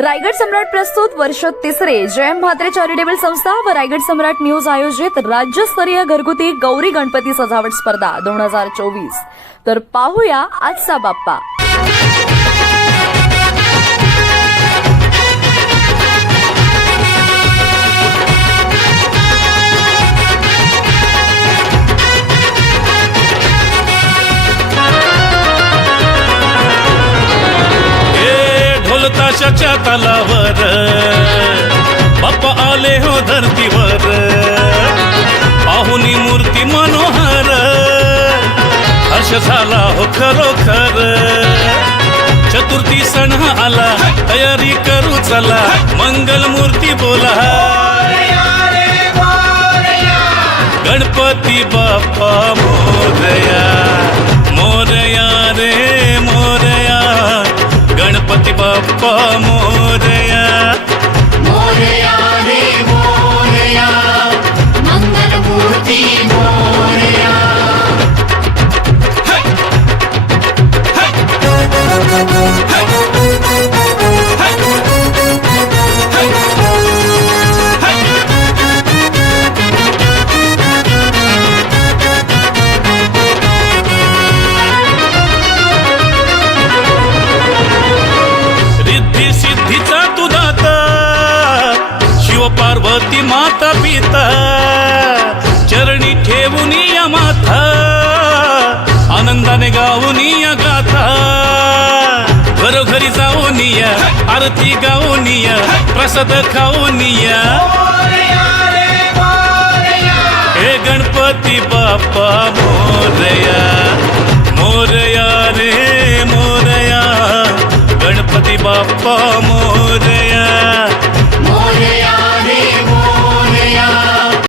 रायगड सम्राट प्रस्तुत वर्ष तिसरे जयम म्हात्रे चॅरिटेबल संस्था व रायगड सम्राट न्यूज आयोजित राज्यस्तरीय घरगुती गौरी गणपती सजावट स्पर्धा 2024। तर पाहूया आजचा बाप्पा। ताशाच्या तालावर बाप्पा आले हो धरतीवर, पाहुनी मूर्ती मनोहर, हर्ष झाला हो खरोखर। चतुर्थी सण आला, तयारी करू चला, मंगल मूर्ती बोला, गणपती बाप्पा मोरया, मोरया रे मोरया, गणपती बाप्पा मोरया, मोरया रे मोरया, मंगल मूर्ती मोरया। सिद्धीचा तू दाता, शिव पार्वती माता पिता, चरणी ठेवून या माथा, आनंदाने गाऊन या गाथा, घरोघरी जाऊन या, आरती गाऊन या, प्रसाद खाऊन या, हे गणपती बाप्पा मोरया, मोरया रे मोरया, गणपती बाप्पा मोरया।